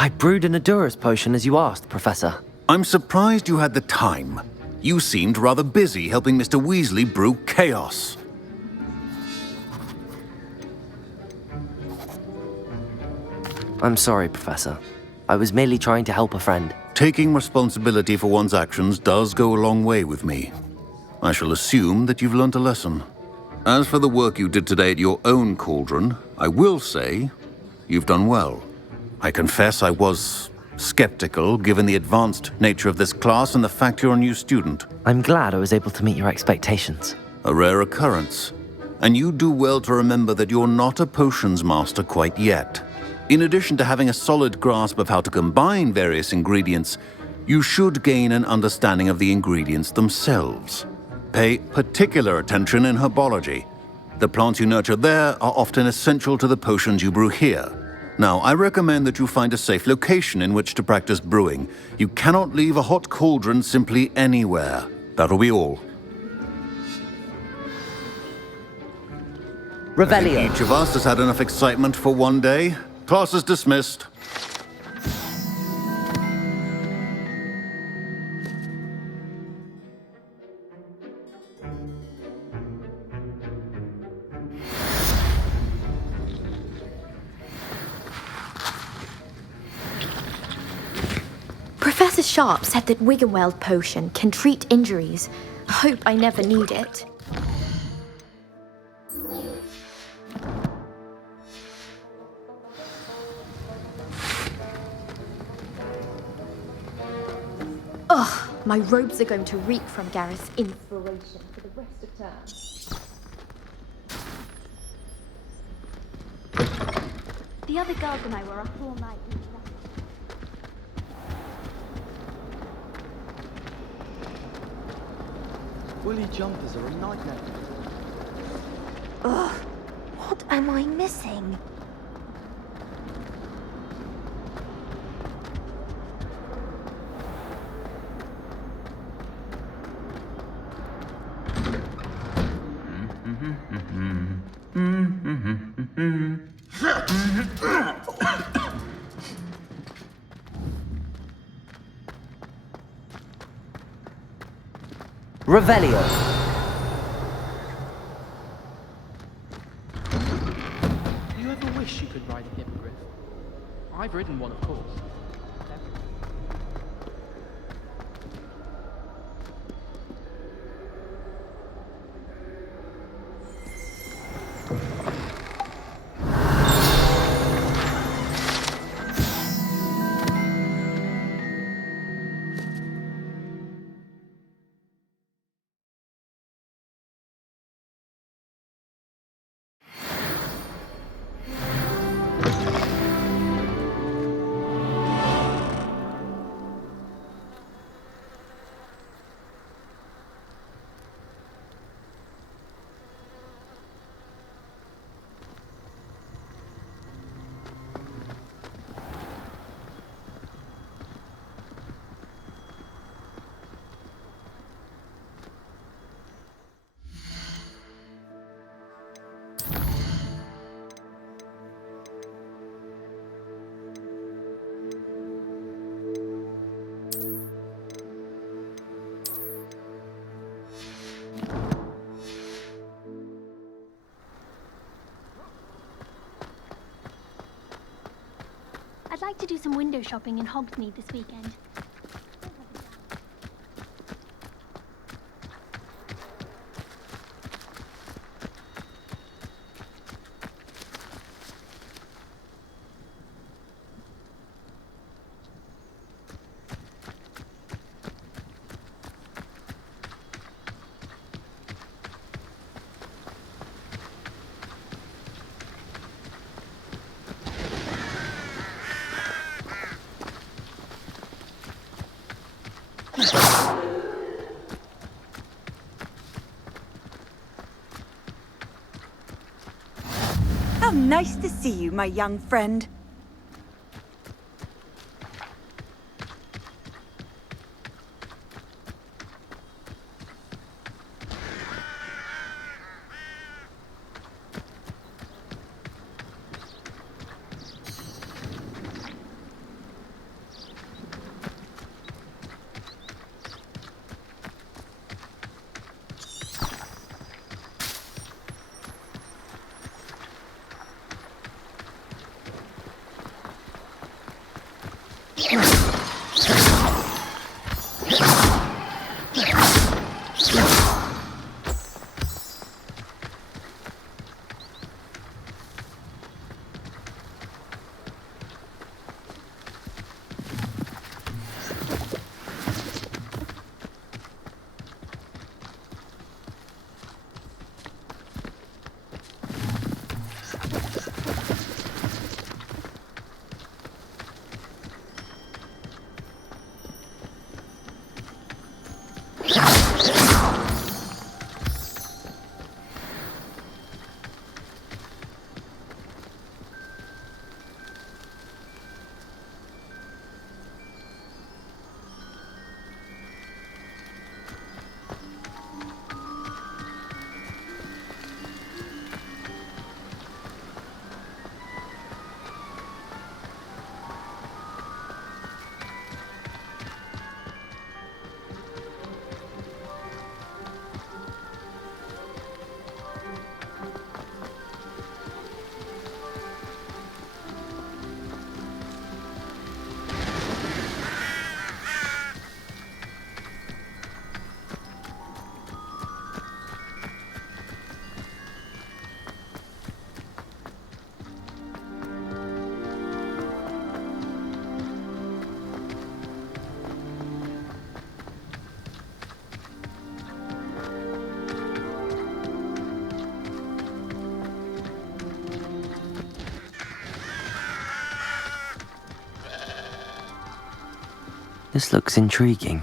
I brewed an Adurus potion as you asked, Professor. I'm surprised you had the time. You seemed rather busy helping Mr. Weasley brew chaos. I'm sorry, Professor. I was merely trying to help a friend. Taking responsibility for one's actions does go a long way with me. I shall assume that you've learnt a lesson. As for the work you did today at your own cauldron, I will say you've done well. I confess I was skeptical, given the advanced nature of this class and the fact you're a new student. I'm glad I was able to meet your expectations. A rare occurrence. And you do well to remember that you're not a potions master quite yet. In addition to having a solid grasp of how to combine various ingredients, you should gain an understanding of the ingredients themselves. Pay particular attention in herbology. The plants you nurture there are often essential to the potions you brew here. Now, I recommend that you find a safe location in which to practice brewing. You cannot leave a hot cauldron simply anywhere. That'll be all. Revelio. Each of us has had enough excitement for one day. Class is dismissed. Professor Sharp said that Wiggenweld potion can treat injuries. Hope I never need it. Ugh, my robes are going to reek from Gareth's inspiration for the rest of term. The other girls and I were up all night. Woolly jumpers are a nightmare. Ugh, what am I missing? Revelio. Do you ever wish you could ride a hippogriff? I've ridden one, of course. I'd like to do some window shopping in Hogsmeade this weekend. How nice to see you, my young friend. This looks intriguing.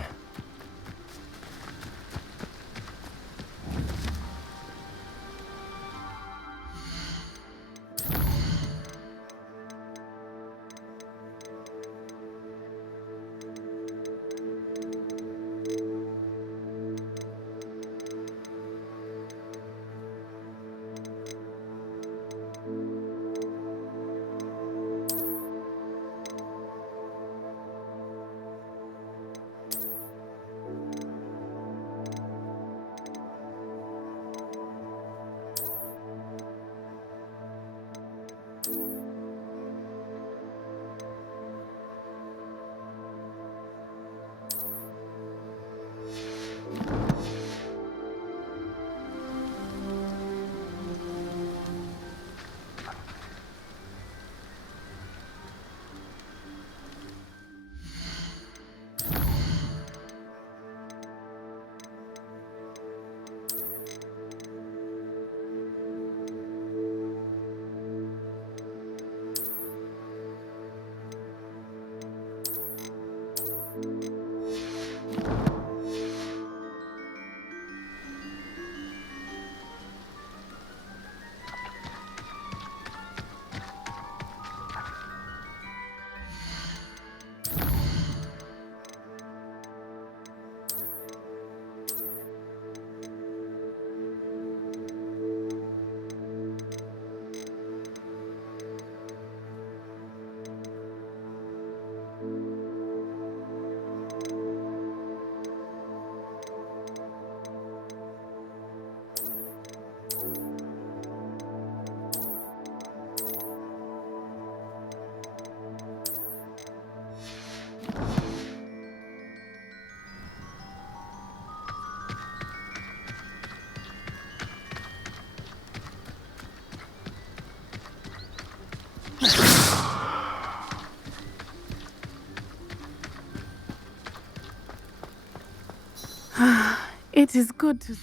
It is good to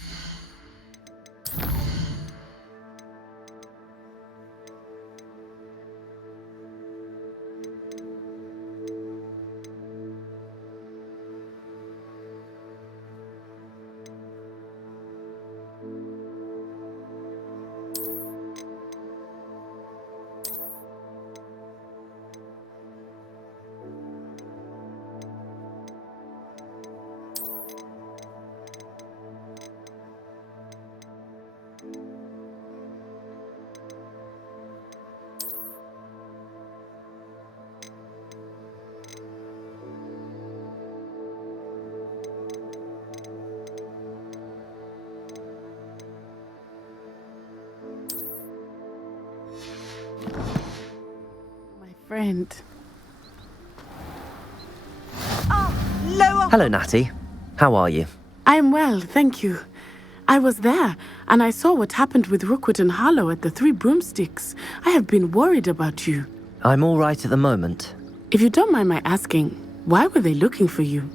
my friend. Hello, Natty. How are you? I am well, thank you. I was there, and I saw what happened with Rookwood and Harlow at the Three Broomsticks. I have been worried about you. I'm all right at the moment. If you don't mind my asking, why were they looking for you?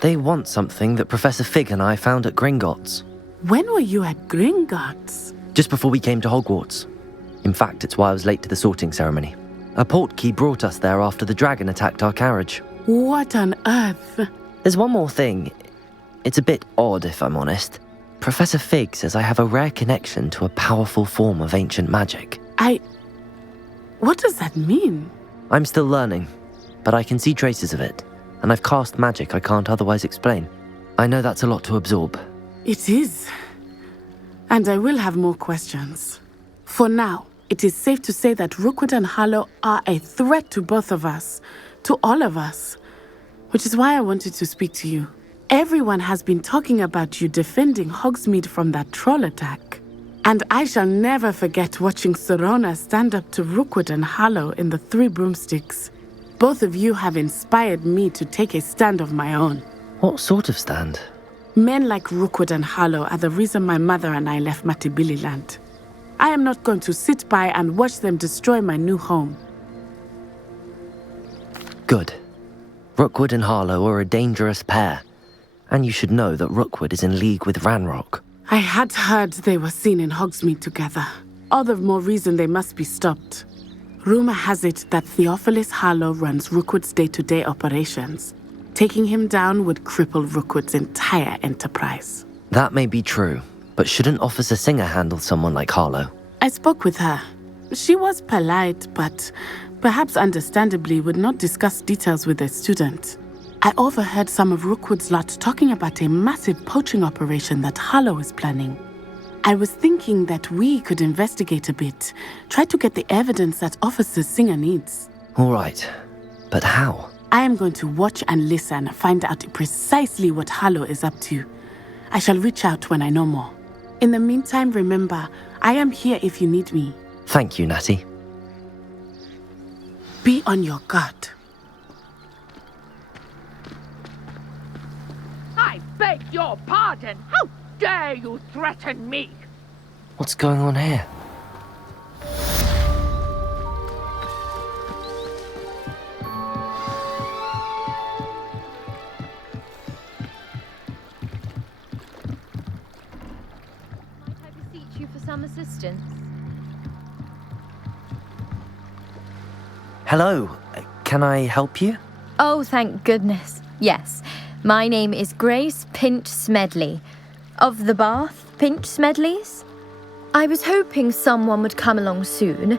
They want something that Professor Fig and I found at Gringotts. When were you at Gringotts? Just before we came to Hogwarts. In fact, it's why I was late to the sorting ceremony. A portkey brought us there after the dragon attacked our carriage. What on earth? There's one more thing. It's a bit odd, if I'm honest. Professor Fig says I have a rare connection to a powerful form of ancient magic. What does that mean? I'm still learning, but I can see traces of it, and I've cast magic I can't otherwise explain. I know that's a lot to absorb. It is. And I will have more questions. For now, it is safe to say that Rookwood and Harlow are a threat to both of us, to all of us, which is why I wanted to speak to you. Everyone has been talking about you defending Hogsmeade from that troll attack. And I shall never forget watching Sorona stand up to Rookwood and Harlow in the Three Broomsticks. Both of you have inspired me to take a stand of my own. What sort of stand? Men like Rookwood and Harlow are the reason my mother and I left Matibililand. I am not going to sit by and watch them destroy my new home. Good. Rookwood and Harlow are a dangerous pair. And you should know that Rookwood is in league with Ranrock. I had heard they were seen in Hogsmeade together. All the more reason they must be stopped. Rumor has it that Theophilus Harlow runs Rookwood's day-to-day operations. Taking him down would cripple Rookwood's entire enterprise. That may be true, but shouldn't Officer Singer handle someone like Harlow? I spoke with her. She was polite, but perhaps understandably would not discuss details with a student. I overheard some of Rookwood's lot talking about a massive poaching operation that Harlow is planning. I was thinking that we could investigate a bit, try to get the evidence that Officer Singer needs. All right, but how? I am going to watch and listen, find out precisely what Harlow is up to. I shall reach out when I know more. In the meantime, remember, I am here if you need me. Thank you, Natty. Be on your guard. I beg your pardon! How dare you threaten me? What's going on here? Might I beseech you for some assistance? Hello, can I help you? Oh, thank goodness. Yes. My name is Grace Pinch Smedley, of the Bath Pinch Smedleys. I was hoping someone would come along soon.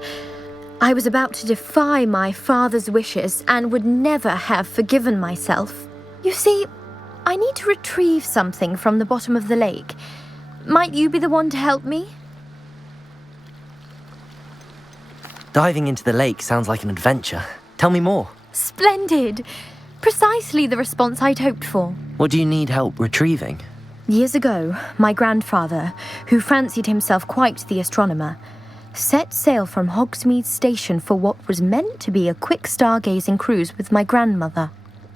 I was about to defy my father's wishes and would never have forgiven myself. You see, I need to retrieve something from the bottom of the lake. Might you be the one to help me? Diving into the lake sounds like an adventure. Tell me more. Splendid! Precisely the response I'd hoped for. What do you need help retrieving? Years ago, my grandfather, who fancied himself quite the astronomer, set sail from Hogsmeade Station for what was meant to be a quick stargazing cruise with my grandmother.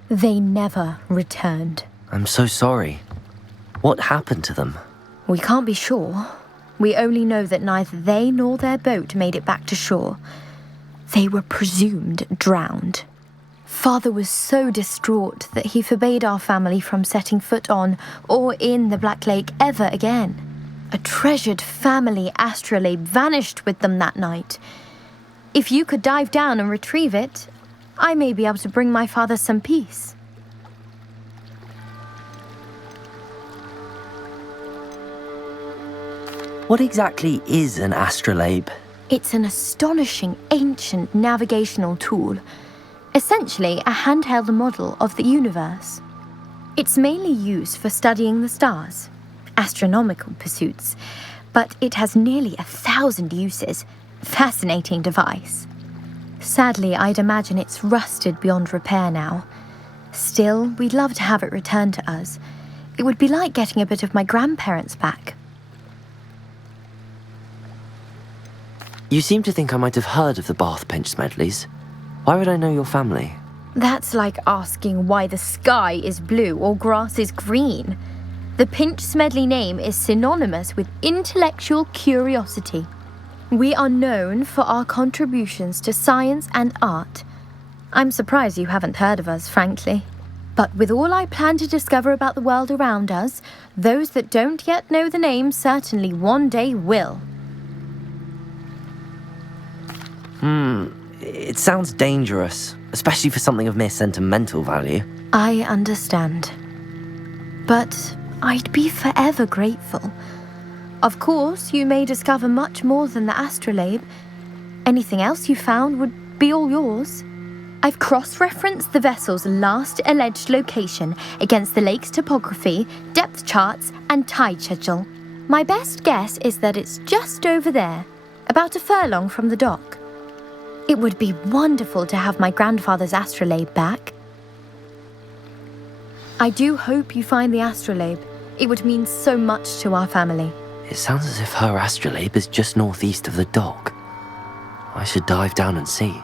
They never returned. I'm so sorry. What happened to them? We can't be sure. We only know that neither they nor their boat made it back to shore. They were presumed drowned. Father was so distraught that he forbade our family from setting foot on or in the Black Lake ever again. A treasured family astrolabe vanished with them that night. If you could dive down and retrieve it, I may be able to bring my father some peace. What exactly is an astrolabe? It's an astonishing ancient navigational tool. Essentially a handheld model of the universe. It's mainly used for studying the stars, astronomical pursuits, but it has nearly 1,000 uses. Fascinating device. Sadly, I'd imagine it's rusted beyond repair now. Still, we'd love to have it returned to us. It would be like getting a bit of my grandparents back. You seem to think I might have heard of the Bath Pinch Smedleys. Why would I know your family? That's like asking why the sky is blue or grass is green. The Pinch Smedley name is synonymous with intellectual curiosity. We are known for our contributions to science and art. I'm surprised you haven't heard of us, frankly. But with all I plan to discover about the world around us, those that don't yet know the name certainly one day will. It sounds dangerous, especially for something of mere sentimental value. I understand. But I'd be forever grateful. Of course, you may discover much more than the astrolabe. Anything else you found would be all yours. I've cross-referenced the vessel's last alleged location against the lake's topography, depth charts, and tide schedule. My best guess is that it's just over there, about a furlong from the dock. It would be wonderful to have my grandfather's astrolabe back. I do hope you find the astrolabe. It would mean so much to our family. It sounds as if her astrolabe is just northeast of the dock. I should dive down and see.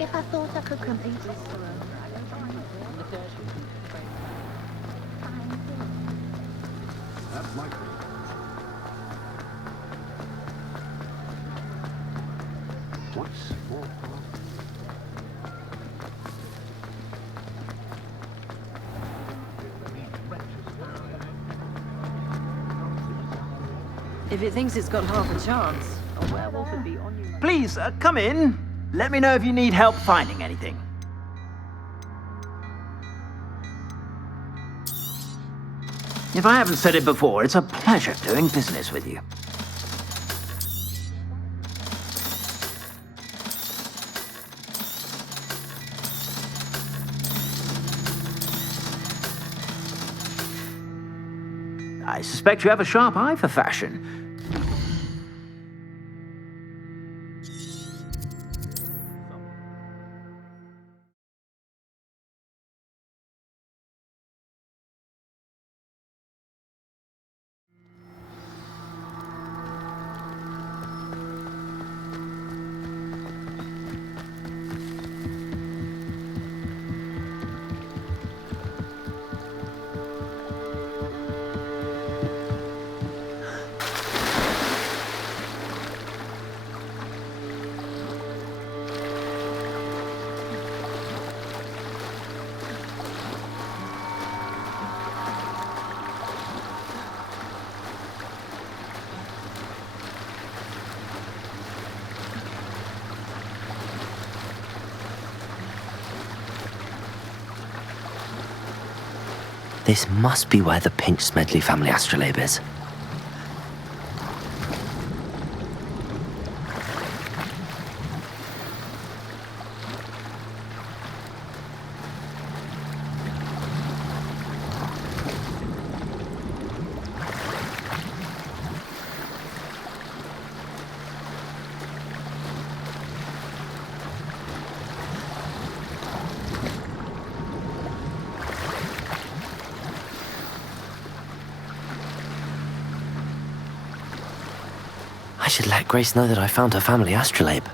If I thought I could complete this If it thinks it's got half a chance, a werewolf would be on you. Please, come in. Let me know if you need help finding anything. If I haven't said it before, it's a pleasure doing business with you. I suspect you have a sharp eye for fashion. This must be where the Pinch Smedley family astrolabe is. I should let Grace know that I found her family astrolabe.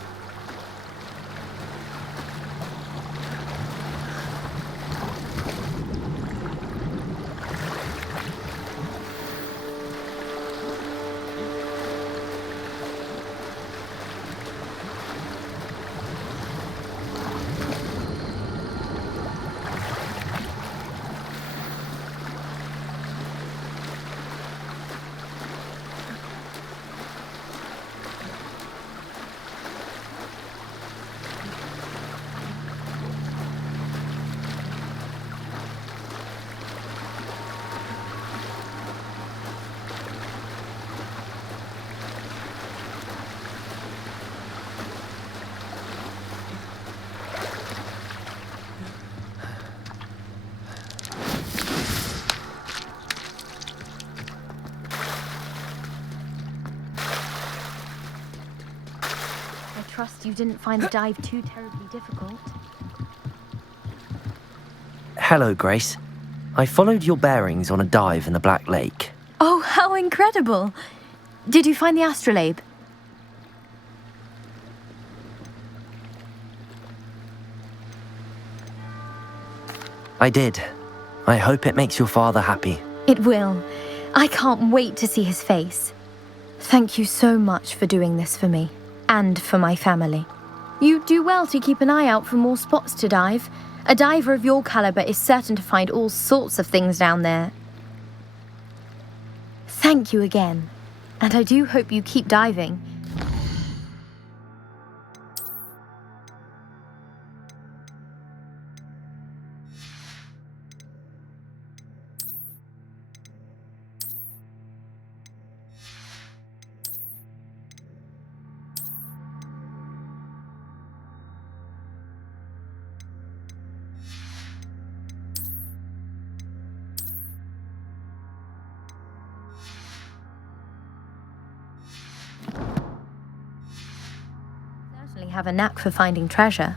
I trust you didn't find the dive too terribly difficult. Hello, Grace. I followed your bearings on a dive in the Black Lake. Oh, how incredible! Did you find the astrolabe? I did. I hope it makes your father happy. It will. I can't wait to see his face. Thank you so much for doing this for me, and for my family. You do well to keep an eye out for more spots to dive. A diver of your caliber is certain to find all sorts of things down there. Thank you again, and I do hope you keep diving. Certainly have a knack for finding treasure.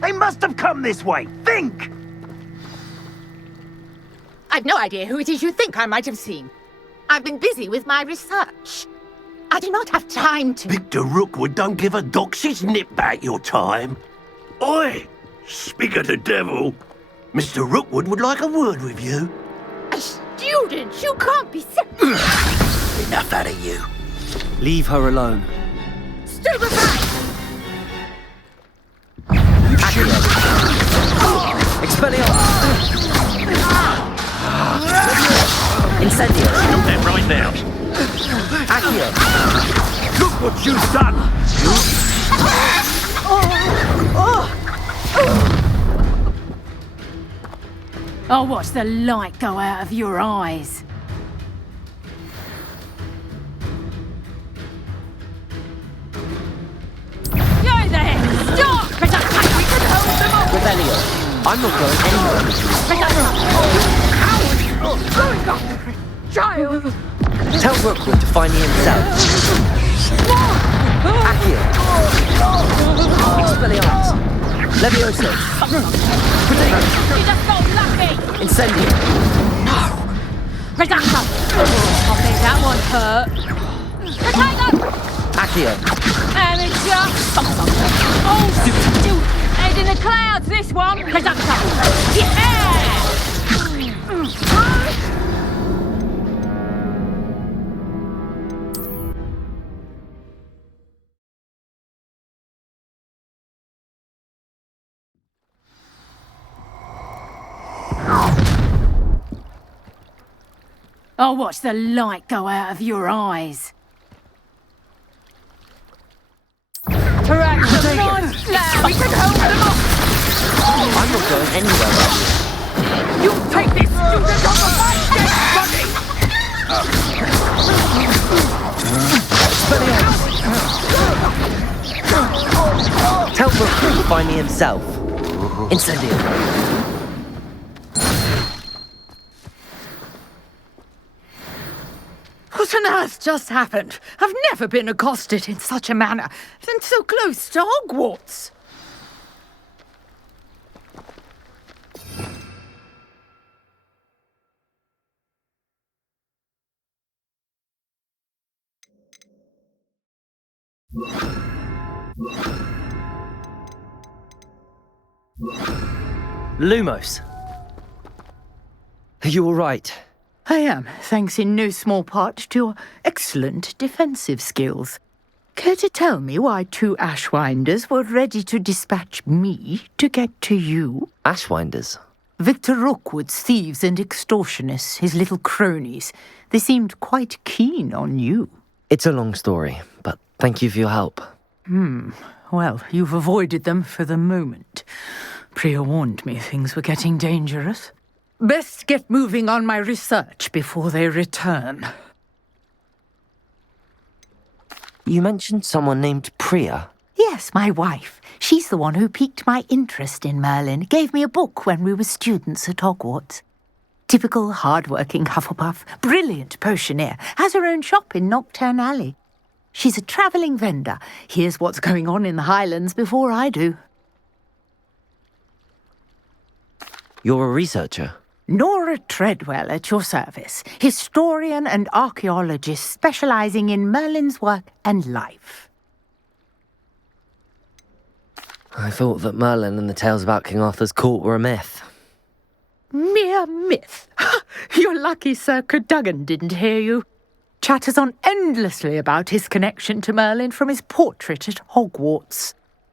They must have come this way. Think! I've no idea who it is you think I might have seen. I've been busy with my research. I do not have time to... Victor Rookwood don't give a doxy's nip back your time. Oi! Speak of the devil. Mr. Rookwood would like a word with you. A student? You can't be Enough out of you. Leave her alone. Stupefy! Expelliarmus! Incendio! Stop that right now. Accio! Look what you've done! I'll watch the light go out of your eyes. Go there! Stop! We can hold them up! Rebellion! I'm not going anywhere. Child! Tell Rookwood to find me himself. Accio! Expelliarmus! Levioso! Protect! You just got lucky! Incendio! Reducto! I think that one hurt. Potato! Accio! Amateur! Oh, still head in the clouds, this one! Reducto! Yeah! I'll watch the light go out of your eyes. Perhaps a nice flower we could hold them off. I'm not going anywhere. You take this student off of my dead body! Tell Rookwood to find me himself. Incendio. What on earth just happened? I've never been accosted in such a manner, and so close to Hogwarts. Lumos. Are you all right? I am, thanks in no small part to your excellent defensive skills. Care to tell me why 2 Ashwinders were ready to dispatch me to get to you? Ashwinders? Victor Rookwood's thieves and extortionists, his little cronies. They seemed quite keen on you. It's a long story, but thank you for your help. Well, you've avoided them for the moment. Priya warned me things were getting dangerous. Best get moving on my research before they return. You mentioned someone named Priya. Yes, my wife. She's the one who piqued my interest in Merlin. Gave me a book when we were students at Hogwarts. Typical hard-working Hufflepuff, brilliant potioneer, has her own shop in Knockturn Alley. She's a travelling vendor. Hears what's going on in the Highlands before I do. You're a researcher? Nora Treadwell at your service, historian and archaeologist specialising in Merlin's work and life. I thought that Merlin and the tales about King Arthur's court were a myth. Mere myth. You're lucky Sir Cadogan didn't hear you. Chatters on endlessly about his connection to Merlin from his portrait at Hogwarts.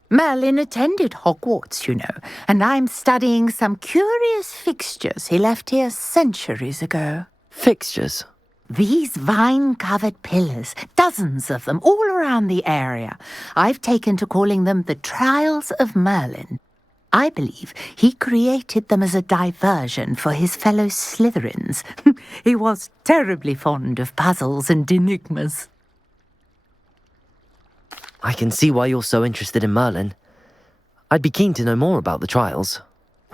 Merlin attended Hogwarts, you know, and I'm studying some curious fixtures he left here centuries ago. Fixtures? These vine-covered pillars, dozens of them, all around the area. I've taken to calling them the Trials of Merlin. I believe he created them as a diversion for his fellow Slytherins. He was terribly fond of puzzles and enigmas. I can see why you're so interested in Merlin. I'd be keen to know more about the trials.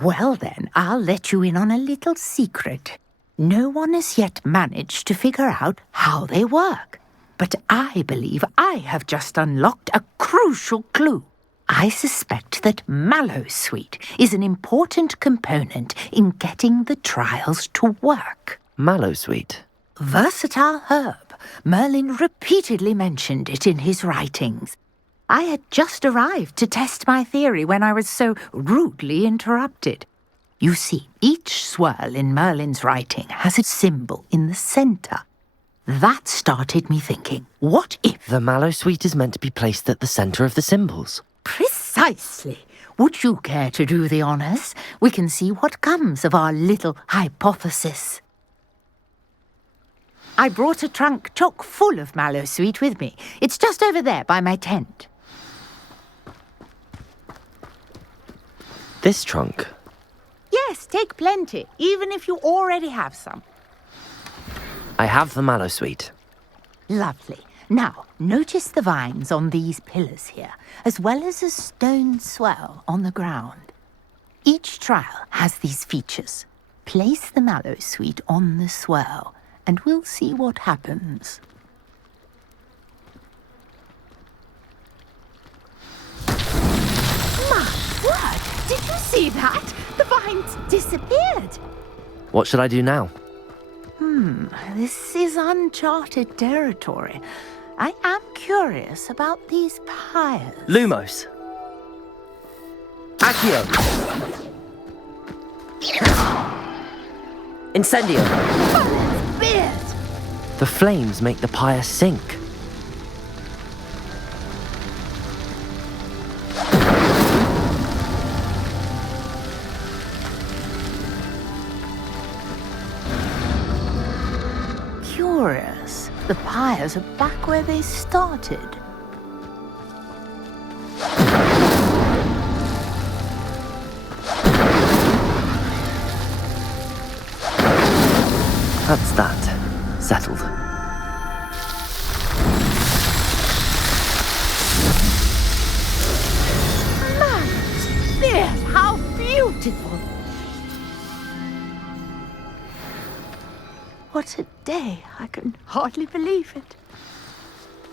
Well then, I'll let you in on a little secret. No one has yet managed to figure out how they work. But I believe I have just unlocked a crucial clue. I suspect that Mallowsweet is an important component in getting the trials to work. Mallowsweet? Versatile herb. Merlin repeatedly mentioned it in his writings. I had just arrived to test my theory when I was so rudely interrupted. You see, each swirl in Merlin's writing has a symbol in the centre. That started me thinking, what if... The Mallowsweet is meant to be placed at the centre of the symbols. Precisely. Would you care to do the honours? We can see what comes of our little hypothesis. I brought a trunk chock full of Mallowsweet with me. It's just over there by my tent. This trunk? Yes, take plenty, even if you already have some. I have the Mallowsweet. Lovely. Now, notice the vines on these pillars here, as well as a stone swell on the ground. Each trial has these features. Place the Mallowsweet on the swell, and we'll see what happens. My word! Did you see that? The vines disappeared. What should I do now? This is uncharted territory. I am curious about these pyres. Lumos. Accio. Incendio. Beard! The flames make the pyre sink. curious. The pyres are back where they started. That's that. Settled. There, how beautiful! What a day. I can hardly believe it.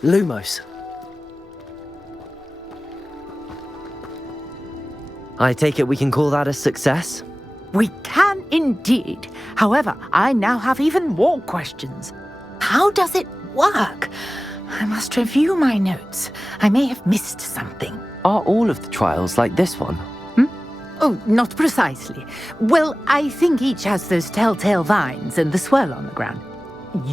Lumos. I take it we can call that a success? We can indeed. However, I now have even more questions. How does it work? I must review my notes. I may have missed something. Are all of the trials like this one? Oh, not precisely. Well, I think each has those telltale vines and the swirl on the ground.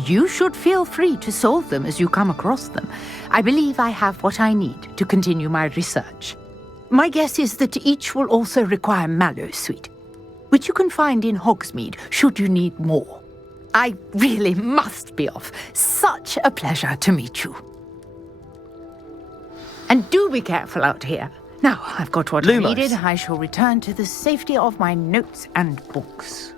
You should feel free to solve them as you come across them. I believe I have what I need to continue my research. My guess is that each will also require Mallowsweet, which you can find in Hogsmeade should you need more. I really must be off. Such a pleasure to meet you. And do be careful out here. Now I've got what I needed. I shall return to the safety of my notes and books.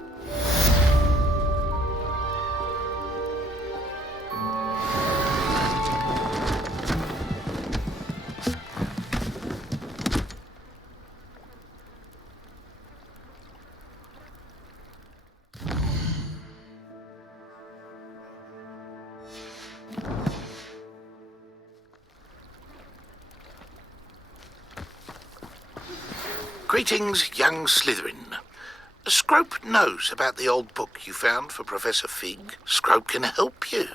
Greetings, young Slytherin. Scrope knows about the old book you found for Professor Fig. Scrope can help you.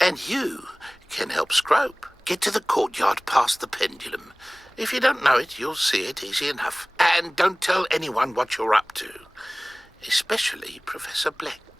And you can help Scrope. Get to the courtyard past the pendulum. If you don't know it, you'll see it easy enough. And don't tell anyone what you're up to. Especially Professor Black.